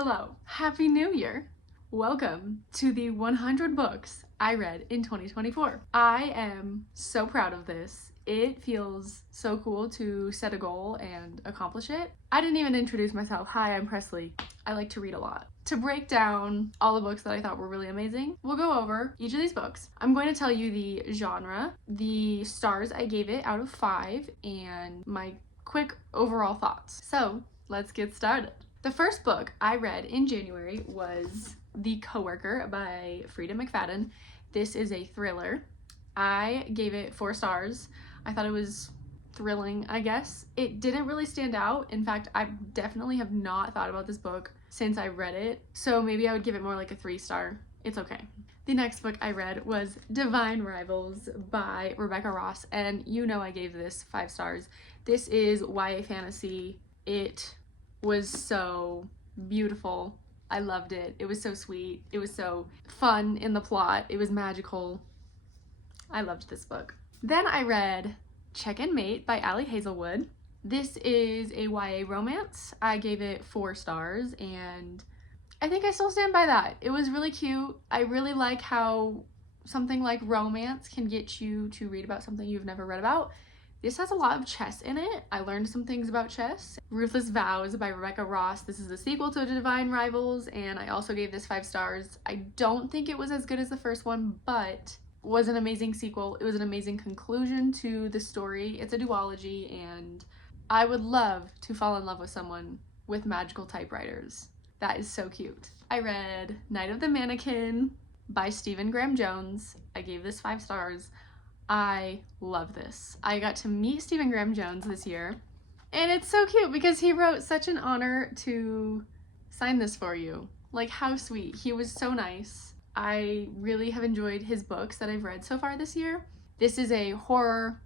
Hello, Happy New Year! Welcome to the 100 books I read in 2024. I am so proud of this. It feels so cool to set a goal and accomplish it. I didn't even introduce myself. Hi, I'm Presley. I like to read a lot. To break down all the books that I thought were really amazing, we'll go over each of these books. I'm going to tell you the genre, the stars I gave it out of 5, and my quick overall thoughts. So let's get started. The first book I read in January was The Coworker by Frida McFadden. This is a thriller. I gave it 4 stars. I thought it was thrilling, I guess. It didn't really stand out. In fact, I definitely have not thought about this book since I read it, so maybe I would give it more like a 3-star. It's okay. The next book I read was Divine Rivals by Rebecca Ross, and you know I gave this 5 stars. This is YA fantasy. It was so beautiful. I loved it. It was so sweet. It was so fun in the plot. It was magical. I loved this book. Then I read Check-in Mate by Ali Hazelwood. This is a YA romance. I gave it 4 stars, and I think I still stand by that. It was really cute. I really like how something like romance can get you to read about something you've never read about. This has a lot of chess in it. I learned some things about chess. Ruthless Vows by Rebecca Ross. This is the sequel to Divine Rivals, and I also gave this 5 stars. I don't think it was as good as the first one, but was an amazing sequel. It was an amazing conclusion to the story. It's a duology, and I would love to fall in love with someone with magical typewriters. That is so cute. I read Night of the Mannequin by Stephen Graham Jones. I gave this 5 stars. I love this. I got to meet Stephen Graham Jones this year, and it's so cute because he wrote such an honor to sign this for you. Like, how sweet. He was so nice. I really have enjoyed his books that I've read so far this year. This is a horror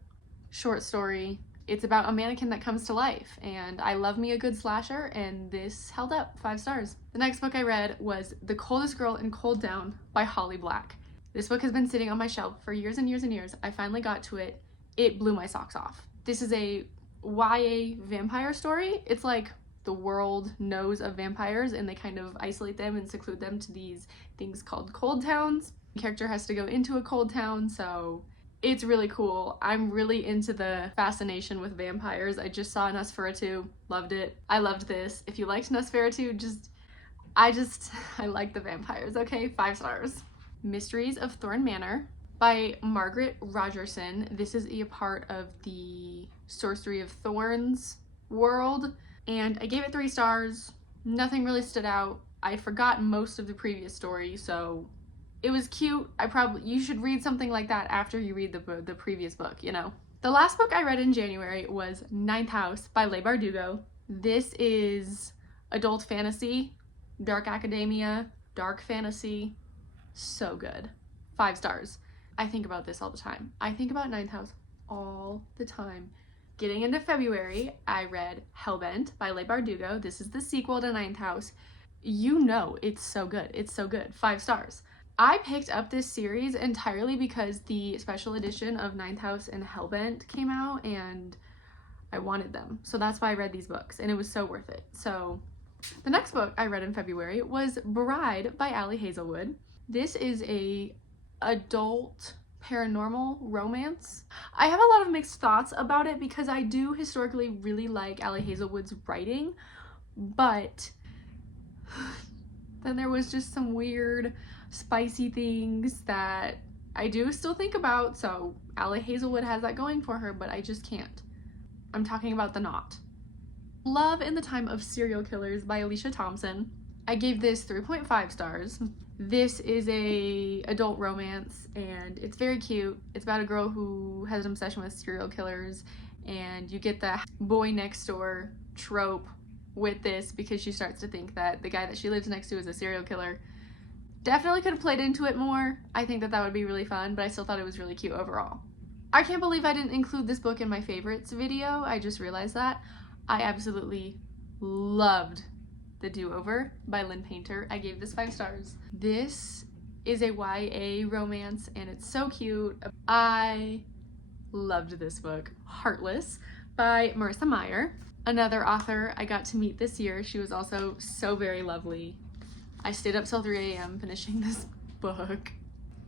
short story. It's about a mannequin that comes to life, and I love me a good slasher, and this held up 5 stars. The next book I read was The Coldest Girl in Cold Down by Holly Black. This book has been sitting on my shelf for years and years and years. I finally got to it. It blew my socks off. This is a YA vampire story. It's like the world knows of vampires, and they kind of isolate them and seclude them to these things called cold towns. The character has to go into a cold town, so it's really cool. I'm really into the fascination with vampires. I just saw Nosferatu, loved it. I loved this. If you liked Nosferatu, I like the vampires, okay? 5 stars. Mysteries of Thorn Manor by Margaret Rogerson. This is a part of the Sorcery of Thorns world, and I gave it 3 stars. Nothing really stood out. I forgot most of the previous story, so it was cute. You should read something like that after you read the previous book, you know? The last book I read in January was Ninth House by Leigh Bardugo. This is adult fantasy, dark academia, dark fantasy. So good. 5 stars. I think about this all the time. I think about Ninth House all the time. Getting into February, I read Hellbent by Leigh Bardugo. This is the sequel to Ninth House. You know it's so good. It's so good. 5 stars. I picked up this series entirely because the special edition of Ninth House and Hellbent came out, and I wanted them. So that's why I read these books, and it was so worth it. So the next book I read in February was Bride by Ali Hazelwood. This is a adult paranormal romance. I have a lot of mixed thoughts about it because I do historically really like Ali Hazelwood's writing, but then there was just some weird spicy things that I do still think about, so Ali Hazelwood has that going for her, but I just can't. I'm talking about The Knot. Love in the Time of Serial Killers by Alicia Thompson. I gave this 3.5 stars. This is a adult romance, and it's very cute. It's about a girl who has an obsession with serial killers, and you get the boy next door trope with this because she starts to think that the guy that she lives next to is a serial killer. Definitely could have played into it more. I think that would be really fun, but I still thought it was really cute overall. I can't believe I didn't include this book in my favorites video. I just realized that. I absolutely loved The Do-Over by Lynn Painter. I gave this 5 stars. This is a YA romance, and it's so cute. I loved this book. Heartless by Marissa Meyer. Another author I got to meet this year. She was also so very lovely. I stayed up till 3 a.m. finishing this book.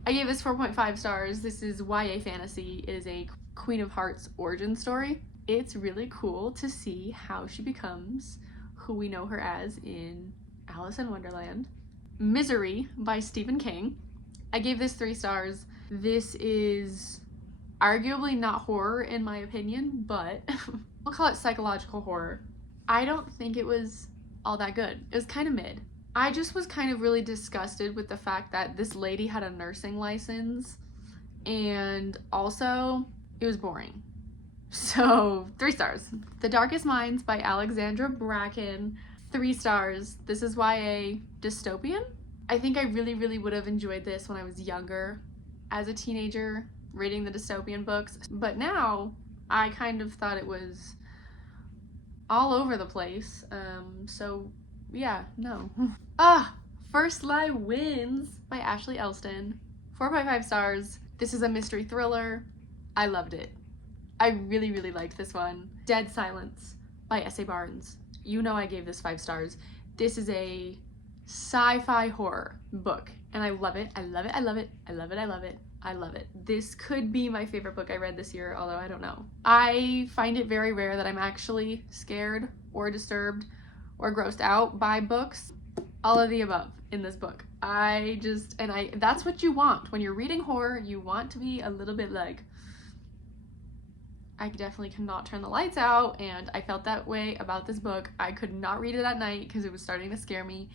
I gave this 4.5 stars. This is YA fantasy. It is a Queen of Hearts origin story. It's really cool to see how she becomes who we know her as in Alice in Wonderland. Misery by Stephen King. I gave this 3 stars. This is arguably not horror in my opinion, but we'll call it psychological horror. I don't think it was all that good. It was kind of mid. I just was kind of really disgusted with the fact that this lady had a nursing license, and also it was boring. So 3 stars. The Darkest Minds by Alexandra Bracken. 3 stars. This is YA dystopian. I think I really would have enjoyed this when I was younger as a teenager reading the dystopian books, but now I kind of thought it was all over the place. So yeah, no. First Lie Wins by Ashley Elston. 4.5 stars. This is a mystery thriller. I loved it. I really liked this one. Dead Silence by S.A. Barnes. You know I gave this 5 stars. This is a sci-fi horror book, and I love it. I love it. I love it. I love it. I love it. I love it. This could be my favorite book I read this year, although I don't know. I find it very rare that I'm actually scared or disturbed or grossed out by books. All of the above in this book. That's what you want. When you're reading horror, you want to be a little bit like, I definitely cannot turn the lights out, and I felt that way about this book. I could not read it at night because it was starting to scare me.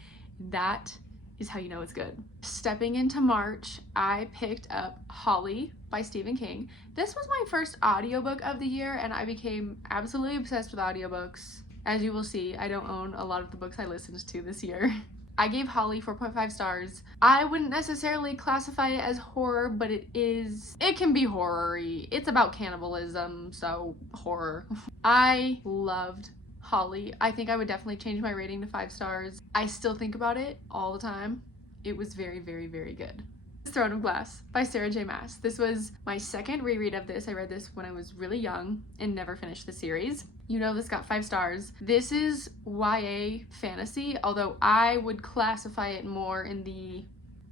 That is how you know it's good. Stepping into March, I picked up Holly by Stephen King. This was my first audiobook of the year, and I became absolutely obsessed with audiobooks. As you will see, I don't own a lot of the books I listened to this year. I gave Holly 4.5 stars. I wouldn't necessarily classify it as horror, but it can be horror-y. It's about cannibalism, so horror. I loved Holly. I think I would definitely change my rating to 5 stars. I still think about it all the time. It was very good. Throne of Glass by Sarah J. Maas. This was my second reread of this. I read this when I was really young and never finished the series. You know this got 5 stars. This is YA fantasy, although I would classify it more in the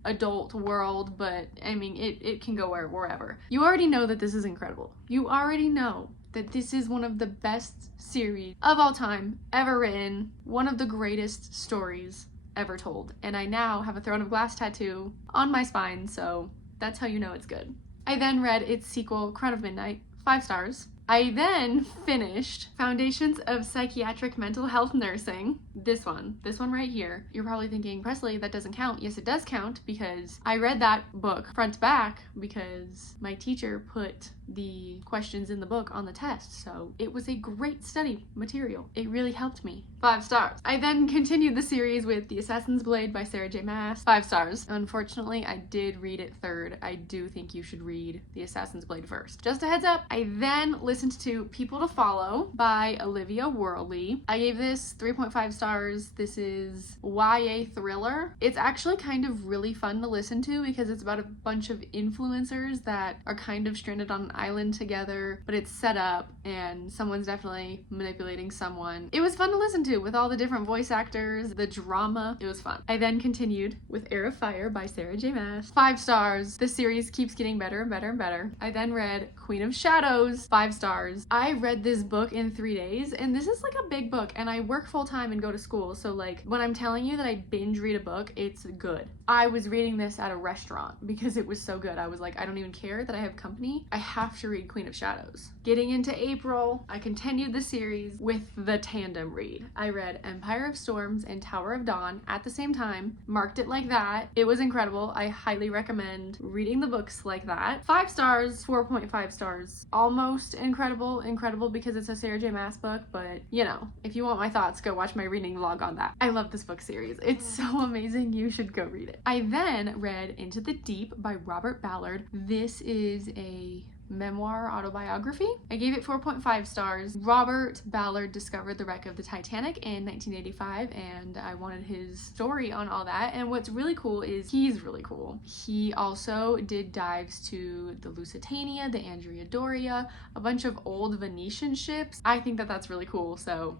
adult world, but I mean, it can go wherever. You already know that this is incredible. You already know that this is one of the best series of all time ever written, one of the greatest stories ever told, and I now have a Throne of Glass tattoo on my spine, so that's how you know it's good. I then read its sequel, Crown of Midnight, 5 stars. I then finished Foundations of Psychiatric Mental Health Nursing. This one right here. You're probably thinking, Presley, that doesn't count. Yes, it does count, because I read that book front to back because my teacher put the questions in the book on the test, so it was a great study material. It really helped me. 5 stars. I then continued the series with The Assassin's Blade by Sarah J. Maas. 5 stars. Unfortunately, I did read it third. I do think you should read The Assassin's Blade first. Just a heads up. I then listened to People to Follow by Olivia Worley. I gave this 3.5 stars. This is YA thriller. It's actually kind of really fun to listen to because it's about a bunch of influencers that are kind of stranded on an island together, but it's set up and someone's definitely manipulating someone. It was fun to listen to with all the different voice actors, the drama. It was fun. I then continued with Air of Fire by Sarah J. Maas. 5 stars. The series keeps getting better and better and better. I then read Queen of Shadows. 5 stars. I read this book in 3 days, and this is like a big book, and I work full time and go to school, so like when I'm telling you that I binge read a book, it's good. I was reading this at a restaurant because it was so good. I was like, I don't even care that I have company. I have to read Queen of Shadows. Getting into April, I continued the series with the tandem read. I read Empire of Storms and Tower of Dawn at the same time, marked it like that. It was incredible. I highly recommend reading the books like that. 5 stars, 4.5 stars. Almost incredible because it's a Sarah J. Maas book, but you know, if you want my thoughts, go watch my reading vlog on that. I love this book series. It's so amazing. You should go read it. I then read Into the Deep by Robert Ballard. This is a memoir autobiography. I gave it 4.5 stars. Robert Ballard discovered the wreck of the Titanic in 1985, and I wanted his story on all that. And what's really cool is he's really cool. He also did dives to the Lusitania, the Andrea Doria, a bunch of old Venetian ships. I think that that's really cool, so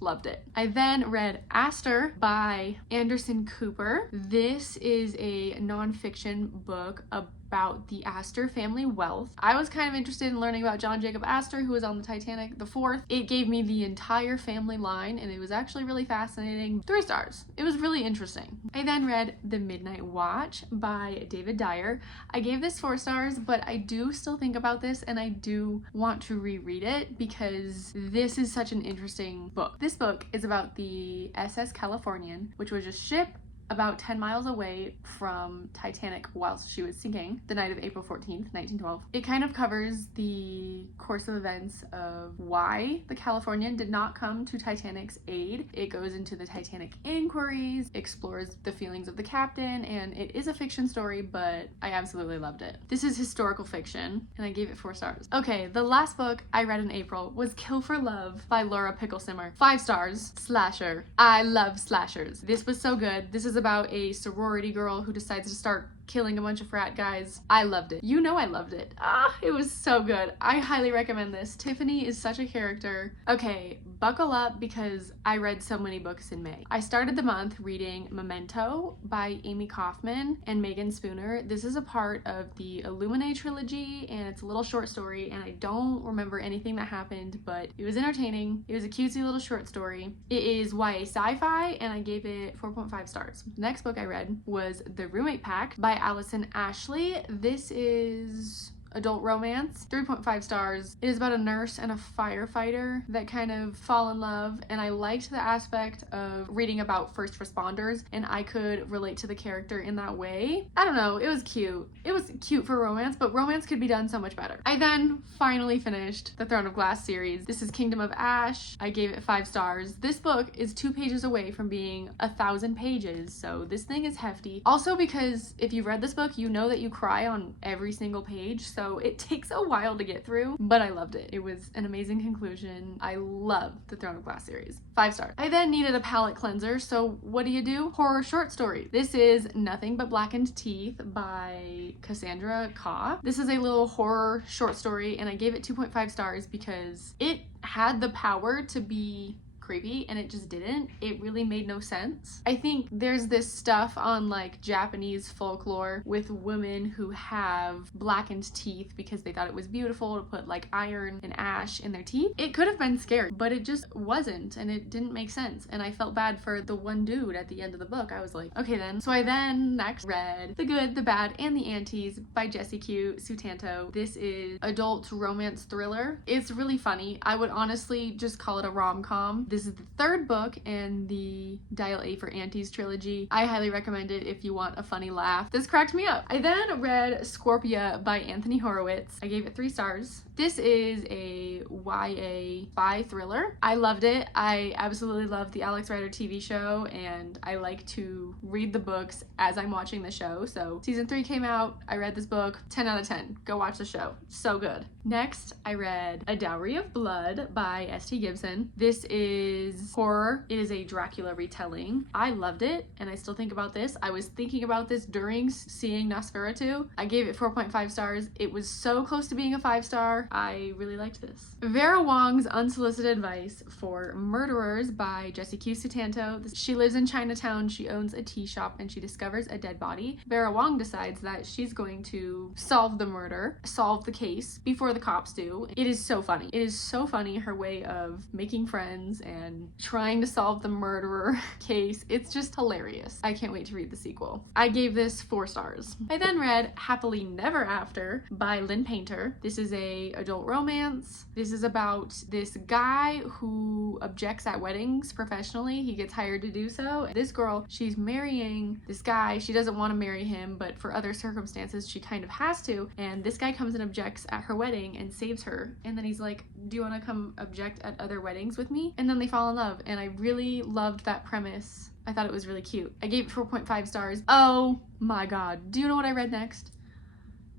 loved it. I then read Astor by Anderson Cooper. This is a nonfiction book about the Astor family wealth. I was kind of interested in learning about John Jacob Astor, who was on the Titanic, the fourth. It gave me the entire family line, and it was actually really fascinating. 3 stars. It was really interesting. I then read The Midnight Watch by David Dyer. I gave this 4 stars, but I do still think about this, and I do want to reread it because this is such an interesting book. This book is about the SS Californian, which was a ship about 10 miles away from Titanic whilst she was sinking the night of April 14th, 1912. It kind of covers the course of events of why the Californian did not come to Titanic's aid. It goes into the Titanic inquiries, explores the feelings of the captain, and it is a fiction story, but I absolutely loved it. This is historical fiction, and I gave it 4 stars. Okay, the last book I read in April was Kill for Love by Laura Picklesimmer. 5 stars. Slasher. I love slashers. This was so good. This is about a sorority girl who decides to start killing a bunch of frat guys. I loved it. You know I loved it. It was so good. I highly recommend this. Tiffany is such a character. Okay, buckle up because I read so many books in May. I started the month reading Memento by Amy Kaufman and Megan Spooner. This is a part of the Illuminae trilogy, and it's a little short story, and I don't remember anything that happened, but it was entertaining. It was a cutesy little short story. It is YA sci-fi, and I gave it 4.5 stars. The next book I read was The Roommate Pact by Allison Ashley. This is adult romance, 3.5 stars. It is about a nurse and a firefighter that kind of fall in love, and I liked the aspect of reading about first responders, and I could relate to the character in that way. I don't know, it was cute. It was cute for romance, but romance could be done so much better. I then finally finished the Throne of Glass series. This is Kingdom of Ash. I gave it 5 stars. This book is 2 pages away from being 1,000 pages, so this thing is hefty. Also because if you've read this book, you know that you cry on every single page, so it takes a while to get through, but I loved it. It was an amazing conclusion. I love the Throne of Glass series. 5 stars. I then needed a palate cleanser, so what do? Horror short story. This is Nothing But Blackened Teeth by Cassandra Kah. This is a little horror short story, and I gave it 2.5 stars because it had the power to be creepy, and it just didn't. It really made no sense. I think there's this stuff on like Japanese folklore with women who have blackened teeth because they thought it was beautiful to put like iron and ash in their teeth. It could have been scary, but it just wasn't, and it didn't make sense, and I felt bad for the one dude at the end of the book. I was like, okay then. So I then next read The Good, the Bad, and the Aunties by Jessie Q Sutanto. This is adult romance thriller. It's really funny. I would honestly just call it a rom-com. This is the 3rd book in the Dial A for Aunties trilogy. I highly recommend it if you want a funny laugh. This cracked me up. I then read Scorpia by Anthony Horowitz. I gave it 3 stars. This is a YA spy thriller. I loved it. I absolutely loved the Alex Rider TV show, and I like to read the books as I'm watching the show. So season 3 came out. I read this book. 10 out of 10. Go watch the show. So good. Next, I read A Dowry of Blood by S.T. Gibson. This is horror. It is a Dracula retelling. I loved it, and I still think about this. I was thinking about this during seeing Nosferatu. I gave it 4.5 stars. It was so close to being a 5 star. I really liked this. Vera Wong's Unsolicited Advice for Murderers by Jessie Q Sutanto. She lives in Chinatown. She owns a tea shop, and she discovers a dead body. Vera Wong decides that she's going to solve the murder, solve the case before the cops do. It is so funny. It is so funny, her way of making friends and trying to solve the murderer case. It's just hilarious. I can't wait to read the sequel. I gave this 4 stars. I then read Happily Never After by Lynn Painter. This is a adult romance. This is about this guy who objects at weddings professionally. He gets hired to do so. This girl, she's marrying this guy. She doesn't want to marry him, but for other circumstances she kind of has to, and this guy comes and objects at her wedding and saves her, and then he's like, do you want to come object at other weddings with me? And then they fall in love, and I really loved that premise. I thought it was really cute. I gave it 4.5 stars. Oh my god. Do you know what I read next?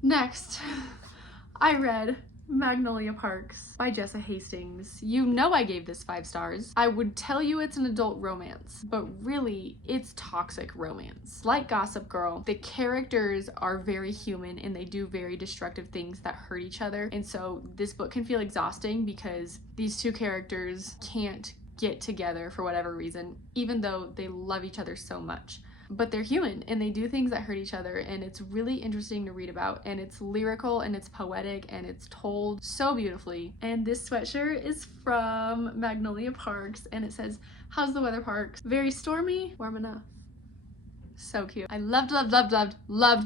Next, I read Magnolia Parks by Jessa Hastings. You know I gave this 5 stars. I would tell you it's an adult romance, but really it's toxic romance. Like Gossip Girl, the characters are very human and they do very destructive things that hurt each other. And so this book can feel exhausting because these two characters can't get together for whatever reason, even though they love each other so much. But they're human and they do things that hurt each other, and it's really interesting to read about, and it's lyrical and it's poetic and it's told so beautifully. And this sweatshirt is from Magnolia Parks and it says, "How's the weather, Parks? Very stormy, warm enough." So cute. I loved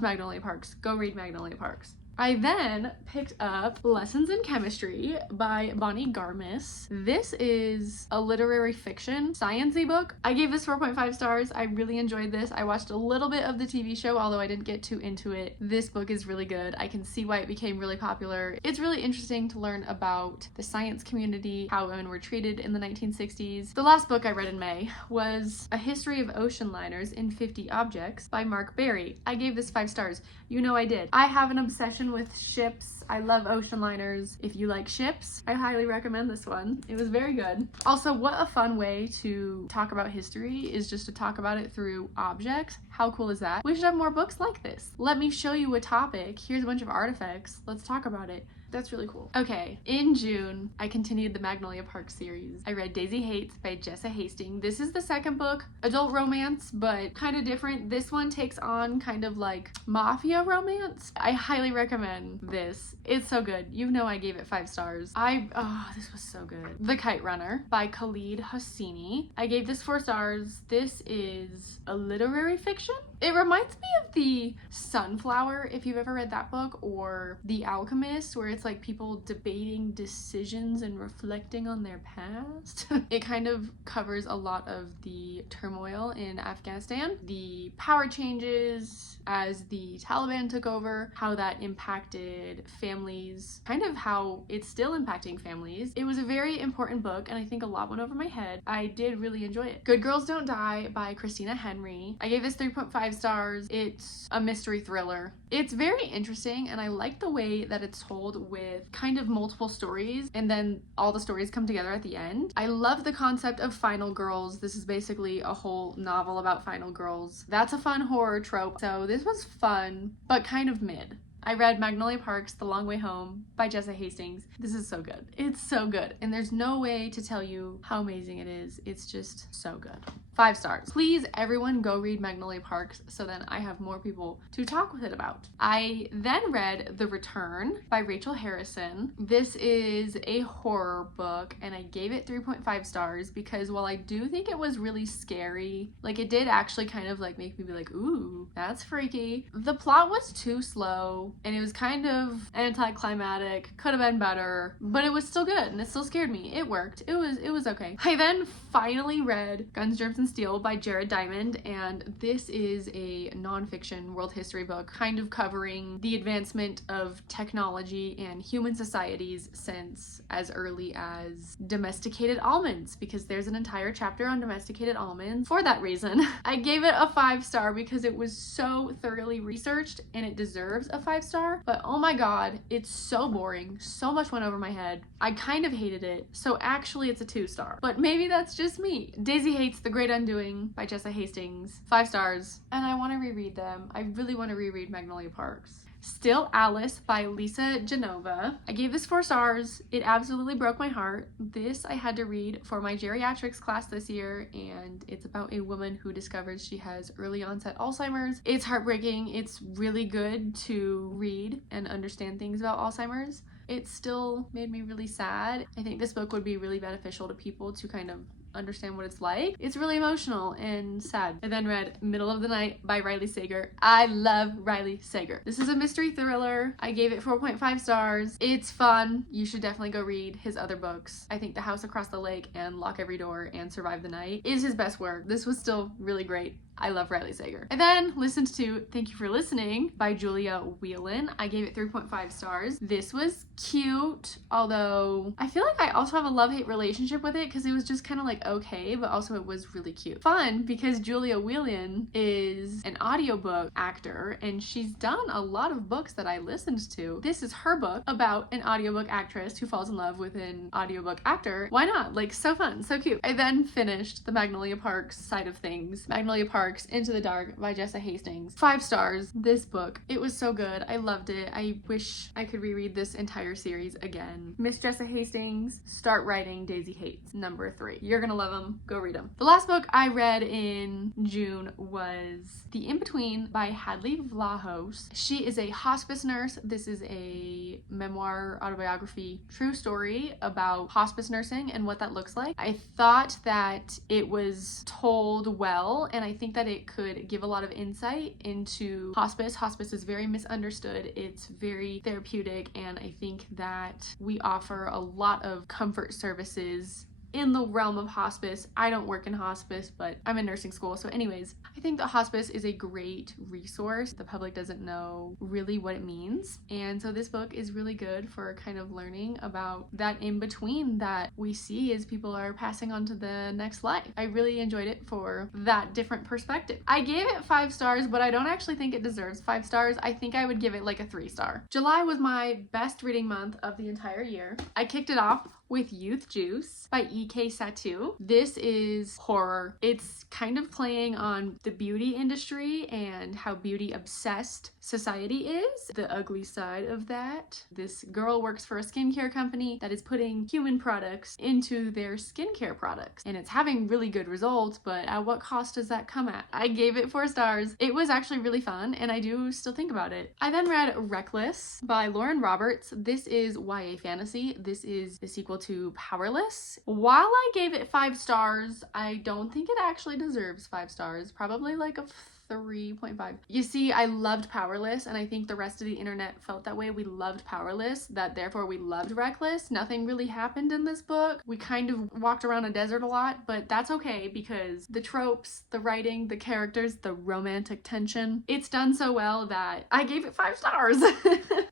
Magnolia Parks. Go read Magnolia Parks. I then picked up Lessons in Chemistry by Bonnie Garmis. This is a literary fiction science-y book. I gave this 4.5 stars. I really enjoyed this. I watched a little bit of the TV show, although I didn't get too into it. This book is really good. I can see why it became really popular. It's really interesting to learn about the science community, how women were treated in the 1960s. The last book I read in May was A History of Ocean Liners in 50 Objects by Mark Berry. I gave this 5 stars. You know I did. I have an obsession with ships. I love ocean liners. If you like ships, I highly recommend this one. It was very good. Also, what a fun way to talk about history is just to talk about it through objects. How cool is that? We should have more books like this. Let me show you a topic. Here's a bunch of artifacts. Let's talk about it. That's really cool. Okay, in June, I continued the Magnolia Park series. I read Daisy Hates by Jessa Hastings. This is the second book, adult romance, but kind of different. This one takes on kind of like mafia romance. I highly recommend this. It's so good. You know I gave it 5 stars. This was so good. The Kite Runner by Khalid Hosseini. I gave this 4 stars. This is a literary fiction. It reminds me of The Sunflower, if you've ever read that book, or The Alchemist, where it's like people debating decisions and reflecting on their past. It kind of covers a lot of the turmoil in Afghanistan, the power changes as the Taliban took over, how that impacted families, kind of how it's still impacting families. It was a very important book, and I think a lot went over my head. I did really enjoy it. Good Girls Don't Die by Christina Henry. I gave this 3.5 stars. It's a mystery thriller. It's very interesting, and I like the way that it's told with kind of multiple stories, and then all the stories come together at the end. I love the concept of final girls. This is basically a whole novel about final girls. That's a fun horror trope. So this was fun, but kind of mid. I read Magnolia Parks, The Long Way Home by Jessa Hastings. This is so good. It's so good. And there's no way to tell you how amazing it is. It's just so good. 5 stars. Please, everyone go read Magnolia Parks so then I have more people to talk with it about. I then read The Return by Rachel Harrison. This is a horror book and I gave it 3.5 stars because while I do think it was really scary, like it did actually kind of like make me be like, ooh, that's freaky. The plot was too slow and it was kind of anticlimactic, could have been better, but it was still good and it still scared me. It worked. It was okay. I then finally read Guns, Germs, and Steel by Jared Diamond, and this is a nonfiction world history book kind of covering the advancement of technology and human societies since as early as domesticated almonds, because there's an entire chapter on domesticated almonds for that reason. I gave it a 5 star because it was so thoroughly researched and it deserves a 5 star, but oh my god, it's so boring. So much went over my head. I kind of hated it, so actually it's a 2 star, but maybe that's just me. Daisy Hates The Great Undoing by Jessa Hastings, 5 stars, and I want to reread them. I really want to reread Magnolia Parks. Still Alice by Lisa Genova. I gave this 4 stars. It absolutely broke my heart. This I had to read for my geriatrics class this year, and it's about a woman who discovers she has early onset Alzheimer's. It's heartbreaking. It's really good to read and understand things about Alzheimer's. It still made me really sad. I think this book would be really beneficial to people to kind of understand what it's like. It's really emotional and sad. I then read Middle of the Night by Riley Sager. I love Riley Sager. This is a mystery thriller. I gave it 4.5 stars. It's fun. You should definitely go read his other books. I think The House Across the Lake and Lock Every Door and Survive the Night is his best work. This was still really great. I love Riley Sager. I then listened to Thank You for Listening by Julia Whelan. I gave it 3.5 stars. This was cute, although I feel like I also have a love-hate relationship with it because it was just kind of like okay, but also it was really cute. Fun because Julia Whelan is an audiobook actor and she's done a lot of books that I listened to. This is her book about an audiobook actress who falls in love with an audiobook actor. Why not? Like, so fun, so cute. I then finished the Magnolia Parks side of things. Magnolia Parks Into the Dark by Jessa Hastings. 5 stars. This book, it was so good. I loved it. I wish I could reread this entire series again. Miss Jessa Hastings, start writing Daisy Hates, number 3. You're gonna love them. Go read them. The last book I read in June was The In-Between by Hadley Vlahos. She is a hospice nurse. This is a memoir, autobiography, true story about hospice nursing and what that looks like. I thought that it was told well, and I think that it could give a lot of insight into hospice. Hospice is very misunderstood. It's very therapeutic, and I think that we offer a lot of comfort services in the realm of hospice. I don't work in hospice, but I'm in nursing school. So anyways, I think that hospice is a great resource. The public doesn't know really what it means. And so this book is really good for kind of learning about that in between that we see as people are passing on to the next life. I really enjoyed it for that different perspective. I gave it 5 stars, but I don't actually think it deserves 5 stars. I think I would give it like a 3 star. July was my best reading month of the entire year. I kicked it off with Youth Juice by E.K. Satu. This is horror. It's kind of playing on the beauty industry and how beauty obsessed society is, the ugly side of that. This girl works for a skincare company that is putting human products into their skincare products, and it's having really good results, but at what cost does that come at? I gave it 4 stars. It was actually really fun, and I do still think about it. I then read Reckless by Lauren Roberts. This is YA fantasy. This is the sequel to Powerless. While I gave it 5 stars, I don't think it actually deserves 5 stars. Probably like a 3.5. You see, I loved Powerless, and I think the rest of the internet felt that way. We loved Powerless, that therefore we loved Reckless. Nothing really happened in this book. We kind of walked around a desert a lot, but that's okay because the tropes, the writing, the characters, the romantic tension, it's done so well that I gave it 5 stars.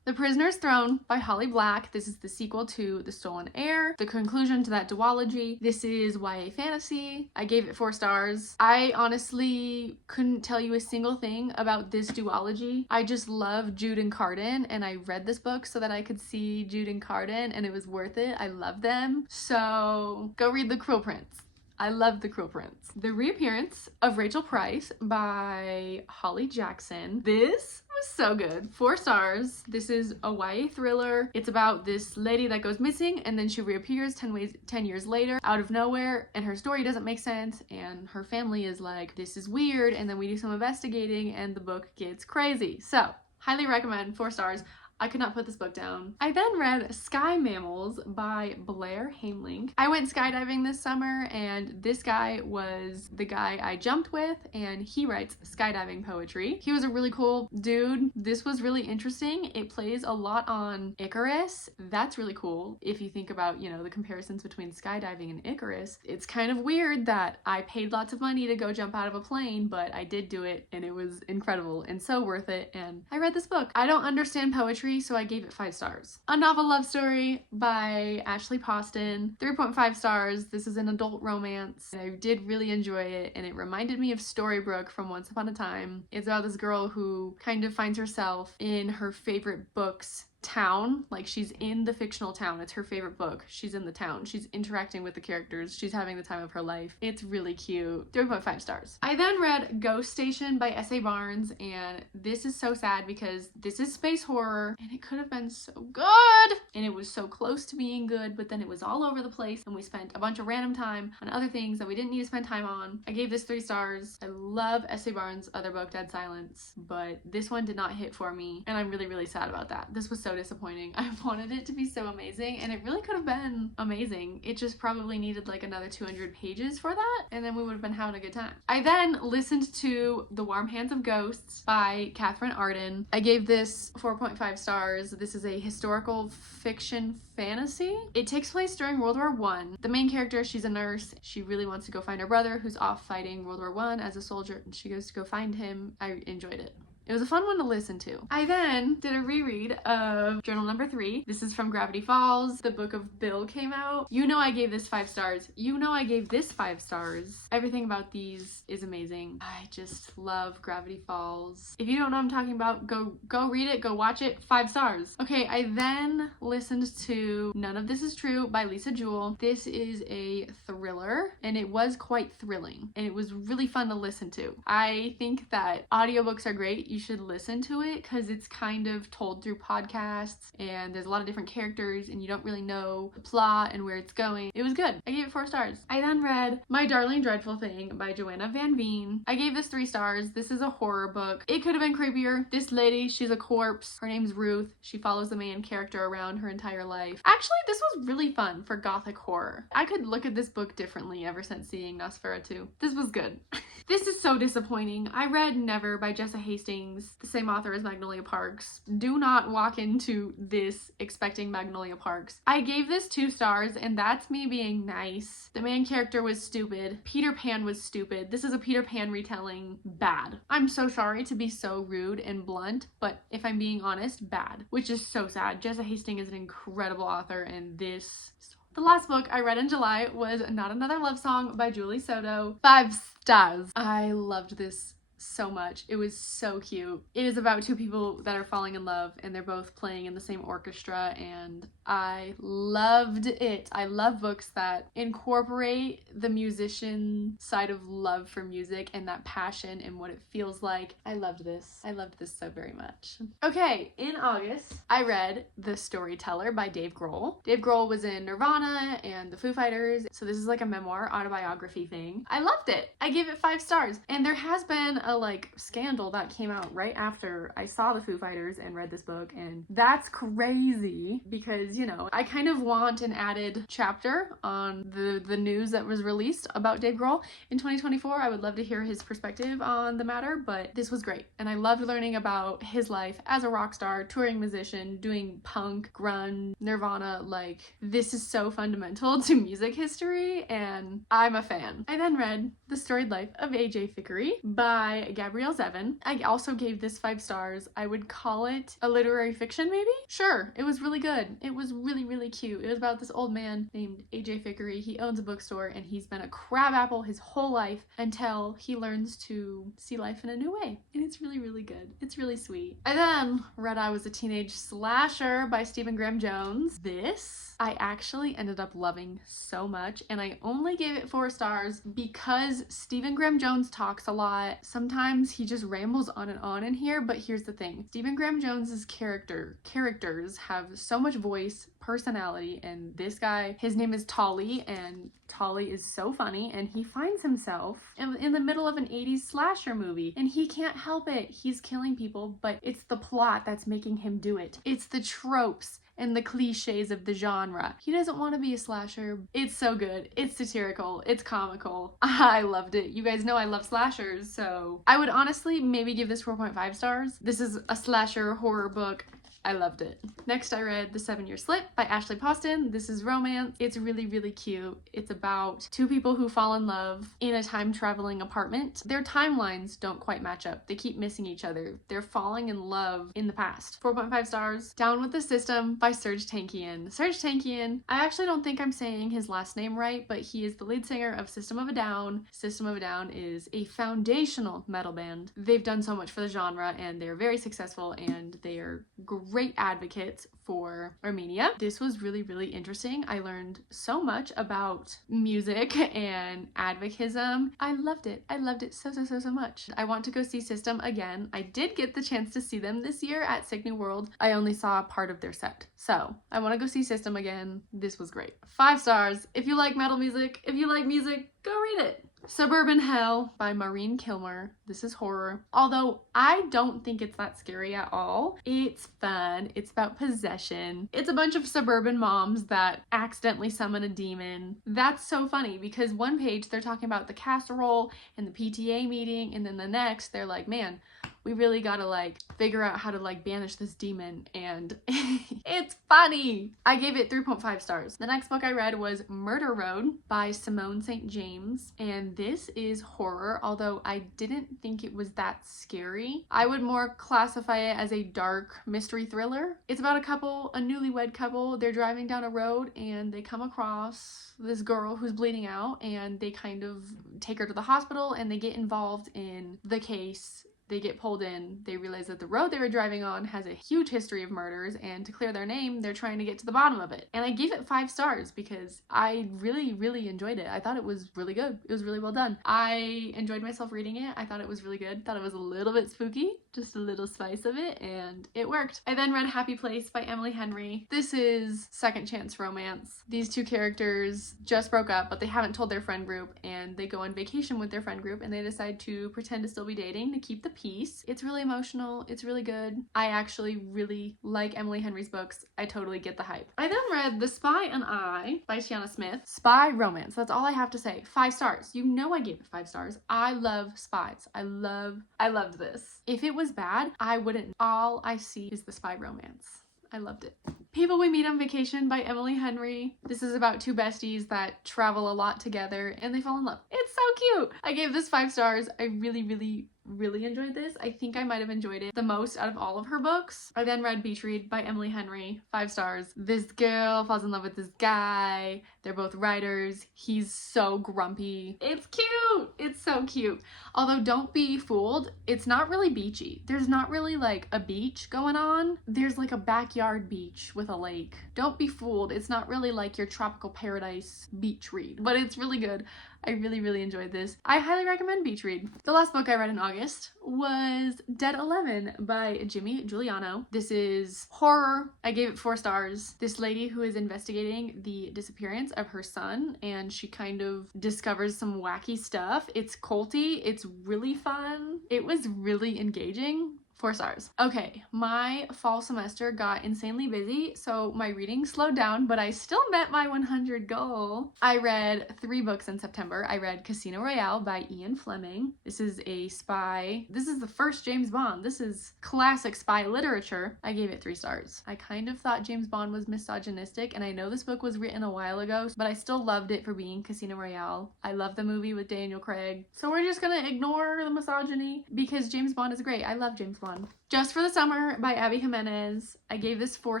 The Prisoner's Throne by Holly Black. This is the sequel to The Stolen Heir, the conclusion to that duology. This is YA fantasy. I gave it 4 stars. I honestly couldn't tell you a single thing about this duology. I just love Jude and Carden, and I read this book so that I could see Jude and Carden, and it was worth it. I love them. So go read The Cruel Prince. I love The Cruel Prince. The Reappearance of Rachel Price by Holly Jackson. This was so good. 4 stars. This is a YA thriller. It's about this lady that goes missing and then she reappears 10 years later out of nowhere, and her story doesn't make sense, and her family is like, this is weird, and then we do some investigating and the book gets crazy. So highly recommend. 4 stars. I could not put this book down. I then read Sky Mammals by Blair Hamelink. I went skydiving this summer, and this guy was the guy I jumped with, and he writes skydiving poetry. He was a really cool dude. This was really interesting. It plays a lot on Icarus. That's really cool. If you think about, you know, the comparisons between skydiving and Icarus, it's kind of weird that I paid lots of money to go jump out of a plane, but I did do it, and it was incredible and so worth it, and I read this book. I don't understand poetry, so I gave it 5 stars. A Novel Love Story by Ashley Poston. 3.5 stars. This is an adult romance. I did really enjoy it, and it reminded me of Storybrooke from Once Upon a Time. It's about this girl who kind of finds herself in her favorite book's town. Like, she's in the fictional town. It's her favorite book. She's in the town. She's interacting with the characters. She's having the time of her life. It's really cute. 3.5 stars. I then read Ghost Station by S.A. Barnes, and this is so sad because this is space horror, and it could have been so good, and it was so close to being good, but then it was all over the place, and we spent a bunch of random time on other things that we didn't need to spend time on. I gave this 3 stars. I love S.A. Barnes' other book, Dead Silence, but this one did not hit for me, and I'm really, really sad about that. This was so so disappointing. I wanted it to be so amazing, and it really could have been amazing. It just probably needed like another 200 pages for that, and then we would have been having a good time. I then listened to The Warm Hands of Ghosts by Catherine Arden. I gave this 4.5 stars. This is a historical fiction fantasy. It takes place during World War I. The main character, she's a nurse. She really wants to go find her brother who's off fighting World War I as a soldier, and she goes to go find him. I enjoyed it. It was a fun one to listen to. I then did a reread of journal number 3. This is from Gravity Falls. The Book of Bill came out. You know I gave this 5 stars. You know I gave this 5 stars. Everything about these is amazing. I just love Gravity Falls. If you don't know what I'm talking about, go read it, go watch it. 5 stars. Okay, I then listened to None of This Is True by Lisa Jewell. This is a thriller, and it was quite thrilling, and it was really fun to listen to. I think that audiobooks are great. You should listen to it because it's kind of told through podcasts, and there's a lot of different characters, and you don't really know the plot and where it's going. It was good. I gave it 4 stars. I then read My Darling Dreadful Thing by Joanna Van Veen. I gave this 3 stars. This is a horror book. It could have been creepier. This lady, she's a corpse. Her name's Ruth. She follows the main character around her entire life. Actually, this was really fun for gothic horror. I could look at this book differently ever since seeing Nosferatu. This was good. This is so disappointing. I read Never by Jessa Hastings, the same author as Magnolia Parks. Do not walk into this expecting Magnolia Parks. I gave this 2 stars, and that's me being nice. The main character was stupid. Peter Pan was stupid. This is a Peter Pan retelling. Bad. I'm so sorry to be so rude and blunt, but if I'm being honest, bad. Which is so sad. Jessa Hastings is an incredible author, and this... The last book I read in July was Not Another Love Song by Julie Soto. 5 stars. I loved this so much. It was so cute. It is about 2 people that are falling in love, and they're both playing in the same orchestra, and I loved it. I love books that incorporate the musician side of love for music and that passion and what it feels like. I loved this. I loved this so very much. Okay, in August, I read The Storyteller by Dave Grohl. Dave Grohl was in Nirvana and the Foo Fighters, so this is like a memoir autobiography thing. I loved it. I gave it 5 stars, and there has been a scandal that came out right after I saw the Foo Fighters and read this book, and that's crazy because, you know, I kind of want an added chapter on the news that was released about Dave Grohl in 2024. I would love to hear his perspective on the matter, but this was great, and I loved learning about his life as a rock star, touring musician, doing punk, grunge, Nirvana. Like, this is so fundamental to music history, and I'm a fan. I then read The Storied Life of AJ Thickery by Gabrielle Zevin. I also gave this 5 stars. I would call it a literary fiction, maybe? Sure, it was really good. It was really, really cute. It was about this old man named AJ Thickery. He owns a bookstore, and he's been a crabapple his whole life until he learns to see life in a new way. And it's really, really good. It's really sweet. I then read I Was a Teenage Slasher by Stephen Graham Jones. This I actually ended up loving so much, and I only gave it 4 stars because Stephen Graham Jones talks a lot. Sometimes he just rambles on and on in here, but here's the thing. Stephen Graham Jones's characters have so much voice, personality, and this guy, his name is Tolly, and Tolly is so funny, and he finds himself in the middle of an 80s slasher movie, and he can't help it. He's killing people, but it's the plot that's making him do it. It's the tropes and the cliches of the genre. He doesn't want to be a slasher. It's so good. It's satirical. It's comical. I loved it. You guys know I love slashers, so I would honestly maybe give this 4.5 stars. This is a slasher horror book. I loved it. Next, I read The 7-Year Slip by Ashley Poston. This is romance. It's really, really cute. It's about 2 people who fall in love in a time-traveling apartment. Their timelines don't quite match up. They keep missing each other. They're falling in love in the past. 4.5 stars. Down with the System by Serj Tankian. Serj Tankian, I actually don't think I'm saying his last name right, but he is the lead singer of System of a Down. System of a Down is a foundational metal band. They've done so much for the genre, and they're very successful, and they are great advocates for Armenia. This was really, really interesting. I learned so much about music and advocism. I loved it. I loved it so much. I want to go see System again. I did get the chance to see them this year at Sick New World. I only saw part of their set. So I want to go see System again. This was great. 5 stars. If you like metal music, if you like music, go read it. Suburban Hell by Maureen Kilmer. This is horror. Although I don't think it's that scary at all. It's fun. It's about possession. It's a bunch of suburban moms that accidentally summon a demon. That's so funny because one page they're talking about the casserole and the PTA meeting, and then the next they're like, man, we really gotta like figure out how to like banish this demon, and it's funny. I gave it 3.5 stars. The next book I read was Murder Road by Simone St. James, and this is horror, although I didn't think it was that scary. I would more classify it as a dark mystery thriller. It's about a newlywed couple. They're driving down a road and they come across this girl who's bleeding out, and they kind of take her to the hospital and they get involved in the case. They get pulled in, they realize that the road they were driving on has a huge history of murders, and to clear their name, they're trying to get to the bottom of it. And I gave it 5 stars because I really, really enjoyed it. I thought it was really good. It was really well done. I enjoyed myself reading it. I thought it was really good. Thought it was a little bit spooky, just a little spice of it, and it worked. I then read Happy Place by Emily Henry. This is second chance romance. These two characters just broke up, but they haven't told their friend group, and they go on vacation with their friend group, and they decide to pretend to still be dating to keep the peace. It's really emotional. It's really good. I actually really like Emily Henry's books. I totally get the hype. I then read The Spy and I by Tiana Smith. Spy romance. That's all I have to say. 5 stars. You know I gave it 5 stars. I love spies. I loved this. If it was bad, I wouldn't. All I see is the spy romance. I loved it. People We Meet on Vacation by Emily Henry. This is about 2 besties that travel a lot together and they fall in love. It's so cute. I gave this 5 stars. I really enjoyed this. I think I might have enjoyed it the most out of all of her books. I then read Beach Read by Emily Henry. 5 stars. This girl falls in love with this guy. They're both writers. He's so grumpy. It's cute. It's so cute. Although don't be fooled, it's not really beachy. There's not really like a beach going on. There's like a backyard beach with a lake. Don't be fooled. It's not really like your tropical paradise beach read, but it's really good. I really enjoyed this. I highly recommend Beach Read. The last book I read in August was Dead 11 by Jimmy Giuliano. This is horror. I gave it 4 stars. This lady who is investigating the disappearance of her son, and she kind of discovers some wacky stuff. It's culty. It's really fun. It was really engaging. 4 stars. Okay, my fall semester got insanely busy, so my reading slowed down, but I still met my 100 goal. I read 3 books in September. I read Casino Royale by Ian Fleming. This is a spy. This is the first James Bond. This is classic spy literature. I gave it 3 stars. I kind of thought James Bond was misogynistic, and I know this book was written a while ago, but I still loved it for being Casino Royale. I love the movie with Daniel Craig. So we're just gonna ignore the misogyny because James Bond is great. I love James Bond. Just for the Summer by Abby Jimenez. I gave this 4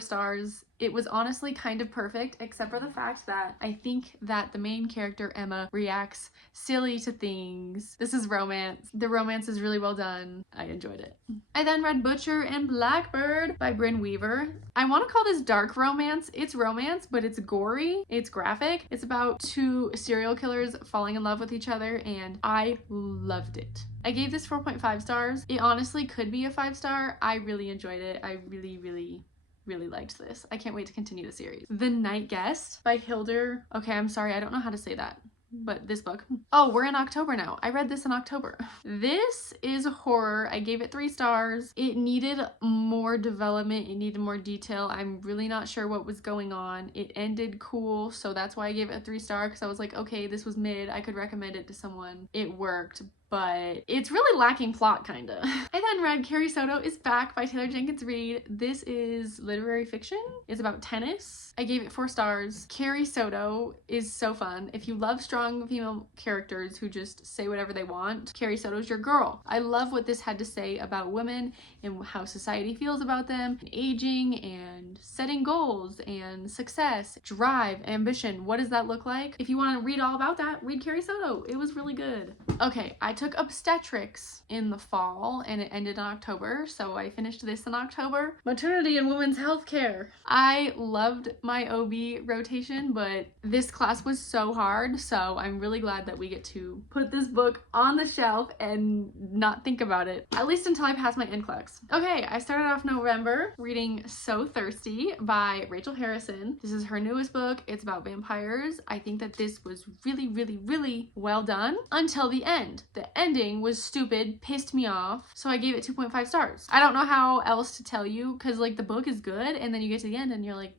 stars. It was honestly kind of perfect, except for the fact that I think that the main character, Emma, reacts silly to things. This is romance. The romance is really well done. I enjoyed it. I then read Butcher and Blackbird by Brynn Weaver. I want to call this dark romance. It's romance, but it's gory. It's graphic. It's about 2 serial killers falling in love with each other, and I loved it. I gave this 4.5 stars. It honestly could be a 5 star. I really enjoyed it. I really liked this. I can't wait to continue the series. The Night Guest by Hildur. Okay, I'm sorry, I don't know how to say that. But this book. Oh, we're in October now. I read this in October. This is horror. I gave it 3 stars. It needed more development. It needed more detail. I'm really not sure what was going on. It ended cool, so that's why I gave it a 3 star, because I was like, okay, this was mid. I could recommend it to someone. It worked, but it's really lacking plot, kinda. I then read Carrie Soto is Back by Taylor Jenkins Reid. This is literary fiction. It's about tennis. I gave it 4 stars. Carrie Soto is so fun. If you love strong female characters who just say whatever they want, Carrie Soto's your girl. I love what this had to say about women and how society feels about them, and aging and setting goals and success, drive, ambition. What does that look like? If you want to read all about that, read Carrie Soto. It was really good. Okay, I took took obstetrics in the fall and it ended in October, so I finished this in October. Maternity and women's health care. I loved my OB rotation, but this class was so hard, so I'm really glad that we get to put this book on the shelf and not think about it, at least until I pass my NCLEX. Okay, I started off November reading So Thirsty by Rachel Harrison. This is her newest book. It's about vampires. I think that this was really, really, really well done until the end. The ending was stupid, pissed me off, so I gave it 2.5 stars. I don't know how else to tell you, because like the book is good and then you get to the end and you're like,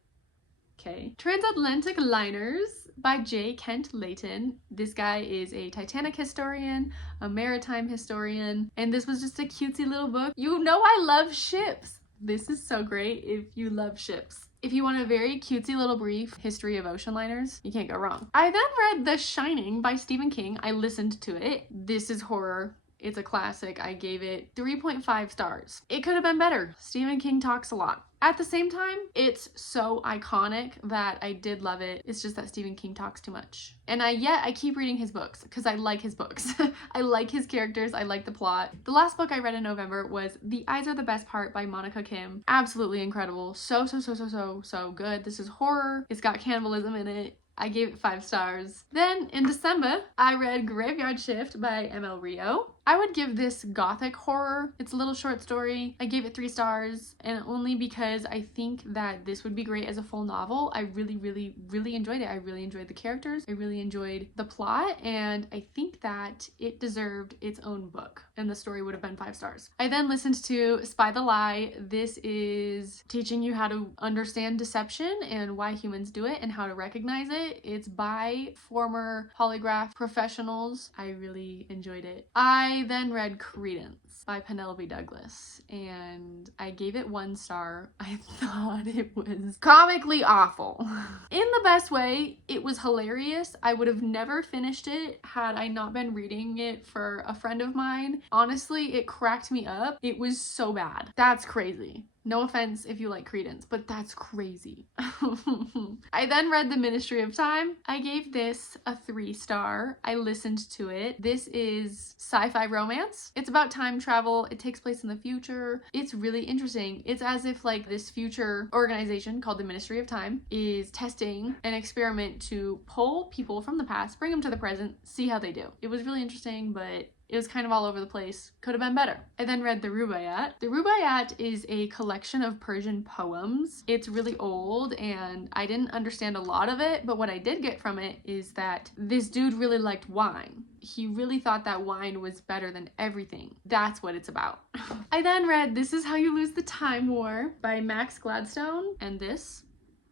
okay. Transatlantic Liners by J. Kent Layton. This guy is a Titanic historian, a maritime historian, and this was just a cutesy little book. You know I love ships. This is so great if you love ships. If you want a very cutesy little brief history of ocean liners, you can't go wrong. I then read The Shining by Stephen King. I listened to it. This is horror. It's a classic. I gave it 3.5 stars. It could have been better. Stephen King talks a lot. At the same time, it's so iconic that I did love it. It's just that Stephen King talks too much. And yet I keep reading his books because I like his books. I like his characters. I like the plot. The last book I read in November was The Eyes Are the Best Part by Monica Kim. Absolutely incredible. So good. This is horror. It's got cannibalism in it. I gave it 5 stars. Then in December, I read Graveyard Shift by ML Rio. I would give this gothic horror. It's a little short story. I gave it 3 stars, and only because I think that this would be great as a full novel. I really, really, really enjoyed it. I really enjoyed the characters. I really enjoyed the plot, and I think that it deserved its own book, and the story would have been 5 stars. I then listened to Spy the Lie. This is teaching you how to understand deception and why humans do it and how to recognize it. It's by former polygraph professionals. I really enjoyed it. I then read Credence by Penelope Douglas, and I gave it 1 star. I thought it was comically awful. In the best way, it was hilarious. I would have never finished it had I not been reading it for a friend of mine. Honestly, it cracked me up. It was so bad. That's crazy. No offense if you like Credence, but that's crazy. I then read The Ministry of Time. I gave this a 3 star. I listened to it. This is sci-fi romance. It's about time travel. It takes place in the future. It's really interesting. It's as if like this future organization called the Ministry of Time is testing an experiment to pull people from the past, bring them to the present, see how they do. It was really interesting, but it was kind of all over the place. Could have been better. I then read The Rubaiyat. The Rubaiyat is a collection of Persian poems. It's really old and I didn't understand a lot of it, but what I did get from it is that this dude really liked wine. He really thought that wine was better than everything. That's what it's about. I then read This Is How You Lose the Time War by Max Gladstone, and this,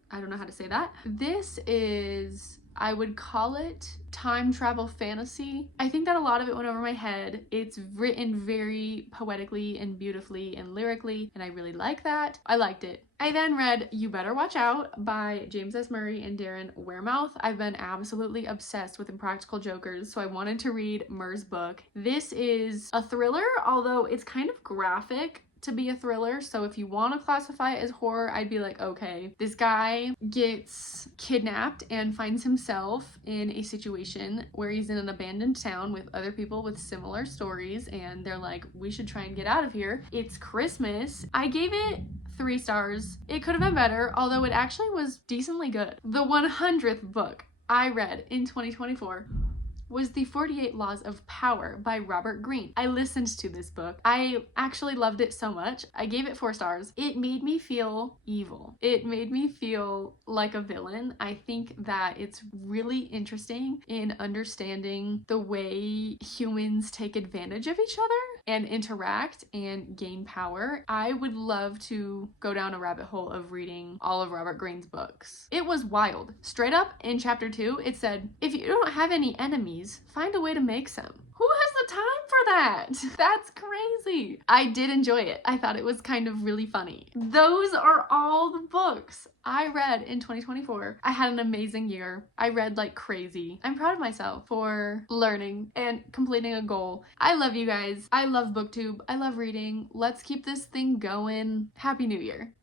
I don't know how to say that. This is, I would call it time travel fantasy. I think that a lot of it went over my head. It's written very poetically and beautifully and lyrically, and I really like that. I liked it. I then read You Better Watch Out by James S. Murray and Darren Wehrmouth. I've been absolutely obsessed with Impractical Jokers, so I wanted to read Murr's book. This is a thriller, although it's kind of graphic to be a thriller, so if you want to classify it as horror, I'd be like, okay. This guy gets kidnapped and finds himself in a situation where he's in an abandoned town with other people with similar stories, and they're like, we should try and get out of here. It's Christmas. I gave it 3 stars. It could have been better, although it actually was decently good. The 100th book I read in 2024 was The 48 Laws of Power by Robert Greene. I listened to this book. I actually loved it so much. I gave it 4 stars. It made me feel evil. It made me feel like a villain. I think that it's really interesting in understanding the way humans take advantage of each other and interact and gain power. I would love to go down a rabbit hole of reading all of Robert Greene's books. It was wild. Straight up in chapter 2, it said, if you don't have any enemies, find a way to make some. Who has the time for that? That's crazy. I did enjoy it. I thought it was kind of really funny. Those are all the books I read in 2024. I had an amazing year. I read like crazy. I'm proud of myself for learning and completing a goal. I love you guys. I love BookTube. I love reading. Let's keep this thing going. Happy New Year.